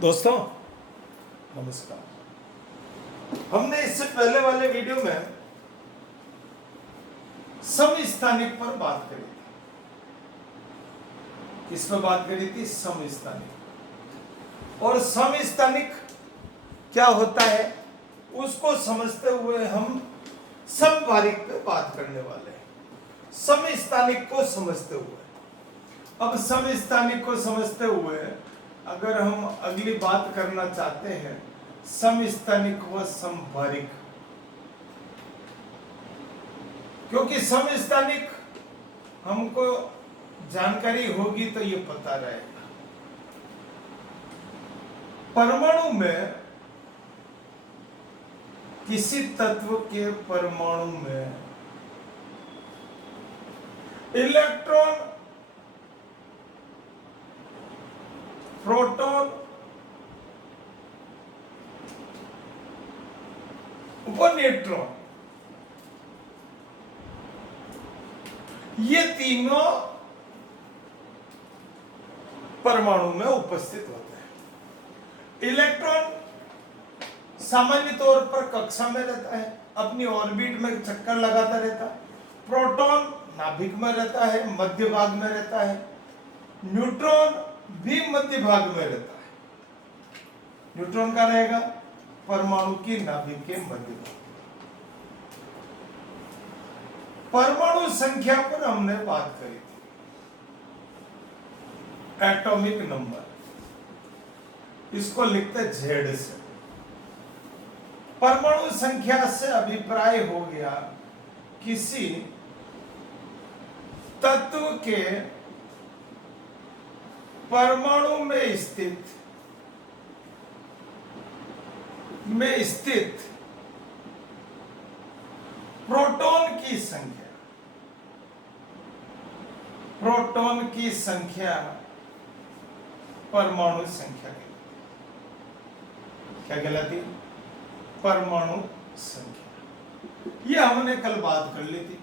दोस्तों नमस्कार। हमने इससे पहले वाले वीडियो में समस्थानिक पर बात करी थी। किस पर बात करी थी? समस्थानिक। और समस्थानिक क्या होता है उसको समझते हुए हम समभारिक पे बात करने वाले हैं। समस्थानिक को समझते हुए, अब समस्थानिक को समझते हुए अगर हम अगली बात करना चाहते हैं समस्थानिक व समभारिक, क्योंकि समस्थानिक हमको जानकारी होगी तो ये पता रहेगा। परमाणु में किसी तत्व के परमाणु में इलेक्ट्रॉन, प्रोटॉन व न्यूट्रॉन, ये तीनों परमाणु में उपस्थित होते हैं। इलेक्ट्रॉन सामान्य तौर पर कक्षा में रहता है, अपनी ऑर्बिट में चक्कर लगाता रहता है। प्रोटॉन नाभिक में रहता है, मध्य भाग में रहता है। न्यूट्रॉन भी मध्य भाग में रहता है। न्यूट्रॉन का रहेगा परमाणु की नाभिक के मध्य भाग। परमाणु संख्या पर हमने बात करी थी, एटॉमिक नंबर, इसको लिखते जेड से। परमाणु संख्या से अभिप्राय हो गया किसी तत्व के परमाणु में स्थित प्रोटॉन की संख्या। प्रोटॉन की संख्या परमाणु संख्या क्या कहलाती? परमाणु संख्या। ये हमने कल बात कर ली थी।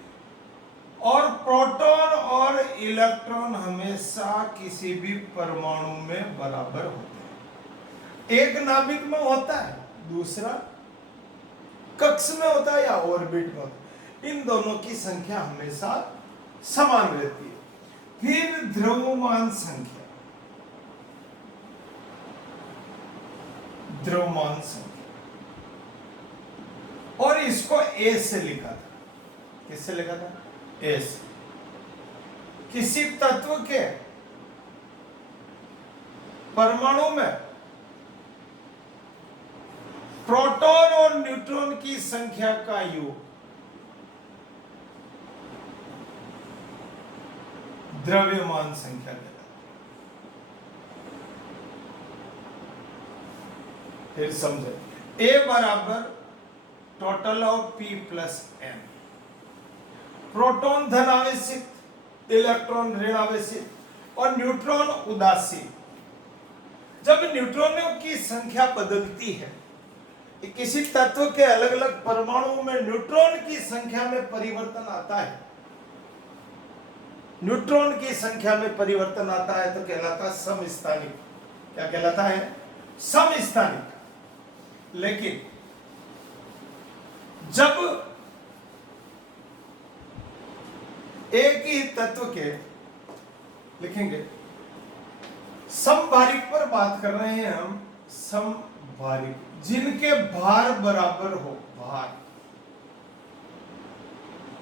और प्रोटॉन और इलेक्ट्रॉन हमेशा किसी भी परमाणु में बराबर होते हैं। एक नाभिक में होता है, दूसरा कक्ष में होता है या ऑर्बिट में होता है। इन दोनों की संख्या हमेशा समान रहती है। फिर द्रव्यमान संख्या, द्रव्यमान संख्या, और इसको ए से लिखा था। किससे लिखा था? ए से। किसी तत्व के परमाणु में प्रोटॉन और न्यूट्रॉन की संख्या का योग द्रव्यमान संख्या कहलाती है। फिर समझे, ए बराबर total of p plus n. Proton धनावेशित, इलेक्ट्रॉन ऋणावेशित और न्यूट्रॉन उदासीन। जब न्यूट्रॉनों की संख्या बदलती है, किसी तत्व के अलग अलग परमाणुओं में न्यूट्रॉन की संख्या में परिवर्तन आता है, न्यूट्रॉन की संख्या में परिवर्तन आता है तो कहलाता है समस्थानिक। क्या कहलाता है? समस्थानिक। लेकिन जब एक ही तत्व के, लिखेंगे समभारिक पर बात कर रहे हैं हम, समभारिक जिनके भार बराबर हो, भार,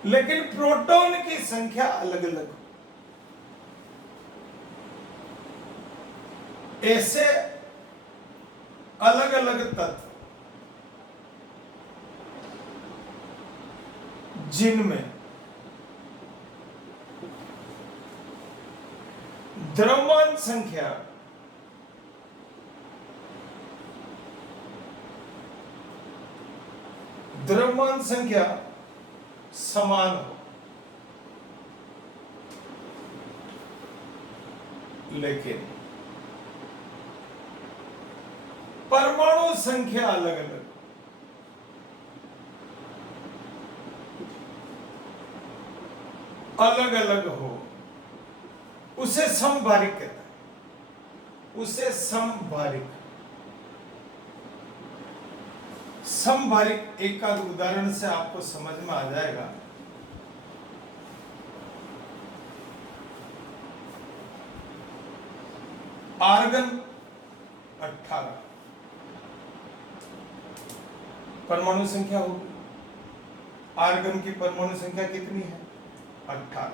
लेकिन प्रोटॉन की संख्या अलग अलग हो। ऐसे अलग अलग तत्व जिनमें द्रव्यमान संख्या समान हो, लेकिन परमाणु संख्या अलग अलग हो, उसे समभारिक कहता है, उसे समभारिक। समभारिक एक आध उदाहरण से आपको समझ में आ जाएगा। आर्गन 18, परमाणु संख्या होगी। आर्गन की परमाणु संख्या कितनी है? 18।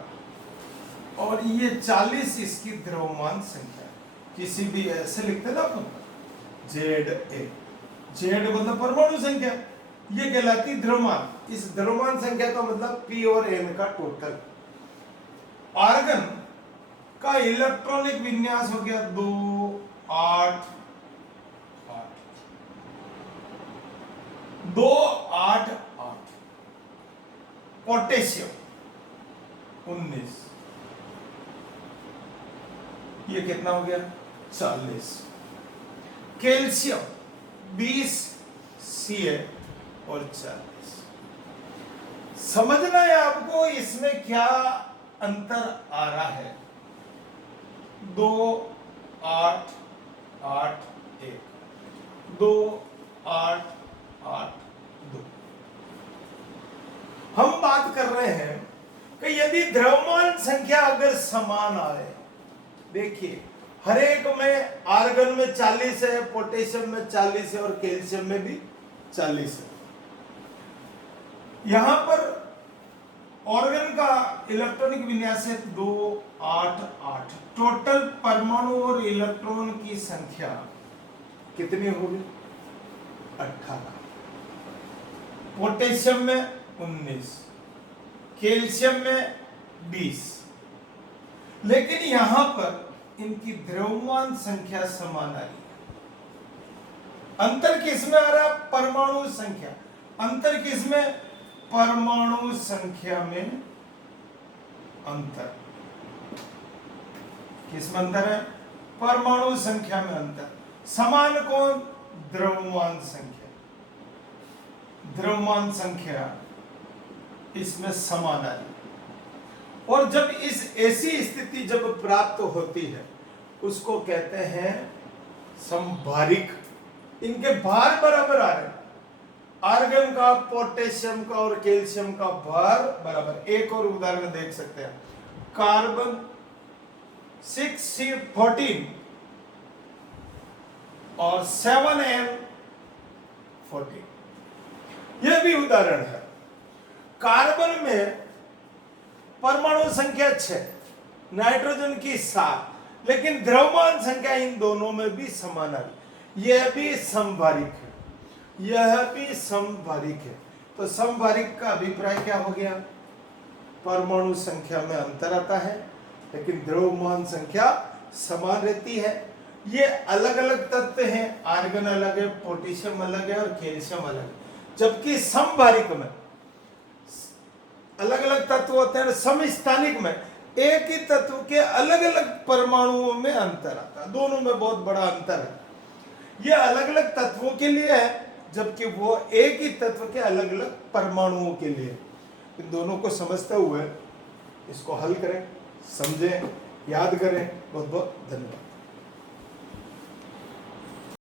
और ये 40 इसकी द्रव्यमान संख्या है। किसी भी ऐसे लिखते ना अपन, ZA, जेड मतलब परमाणु संख्या, ये कहलाती द्रव्यमान। इस द्रव्यमान संख्या का मतलब P और N का टोटल। आर्गन का इलेक्ट्रॉनिक विन्यास हो गया 2 8 8 2 8 8। पोटेशियम 19, ये कितना हो गया? 40। कैल्शियम 20 Ca और 40। समझना है आपको इसमें क्या अंतर आ रहा है। 2 8 8 1 2 8 8 2। हम बात कर रहे हैं कि यदि द्रव्यमान संख्या अगर समान आए, देखिए हर एक में आर्गन में 40 है, पोटेशियम में 40 है और कैल्शियम में भी 40 है। यहां पर ऑर्गन का इलेक्ट्रॉनिक विन्यास है 2 8 8। टोटल परमाणु और इलेक्ट्रॉन की संख्या कितनी होगी? 18। पोटेशियम में 19, कैल्शियम में 20। लेकिन यहां पर इनकी द्रव्यमान संख्या समान आ रही है। अंतर किसमें आ रहा है? परमाणु संख्या। अंतर किसमें? परमाणु संख्या में अंतर। किसमें अंतर है? परमाणु संख्या में अंतर। समान कौन? द्रव्यमान संख्या। द्रव्यमान संख्या इसमें समान आ रही है। और जब इस ऐसी स्थिति जब प्राप्त होती है उसको कहते हैं समभारिक। इनके भार बराबर आ रहे हैं। आर्गन का, पोटेशियम का और कैल्शियम का भार बराबर। एक और उदाहरण देख सकते हैं। कार्बन 6C14 और 7N14, यह भी उदाहरण है। कार्बन में परमाणु संख्या 6, नाइट्रोजन की 7, लेकिन द्रव्यमान संख्या इन दोनों में भी समान है। यह भी समभारिक है, यह भी समभारिक है। तो समभारिक का अभिप्राय क्या हो गया? परमाणु संख्या में अंतर आता है लेकिन द्रव्यमान संख्या समान रहती है। ये अलग अलग तत्व हैं। आर्गन अलग है, पोटेशियम अलग है और कैल्शियम अलग है। जबकि समभारिक में अलग अलग तत्व होते हैं। समस्थानिक में एक ही तत्व के अलग अलग परमाणुओं में अंतर आता है। दोनों में बहुत बड़ा अंतर है। यह अलग अलग तत्वों के लिए है जबकि वो एक ही तत्व के अलग अलग परमाणुओं के लिए। इन दोनों को समझते हुए इसको हल करें, समझें, याद करें। बहुत बहुत धन्यवाद।